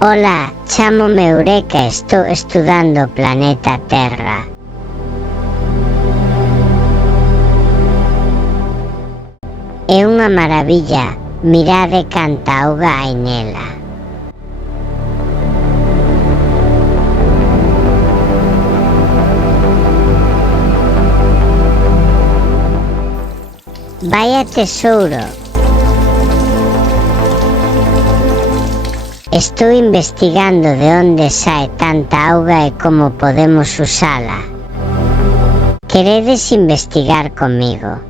Ola, chámome Eureka e estou estudando o planeta Terra. É unha maravilla, mirade canta auga hai nela. Vaya tesouro. Estou investigando de onde sae tanta auga e como podemos usala. Queredes investigar comigo?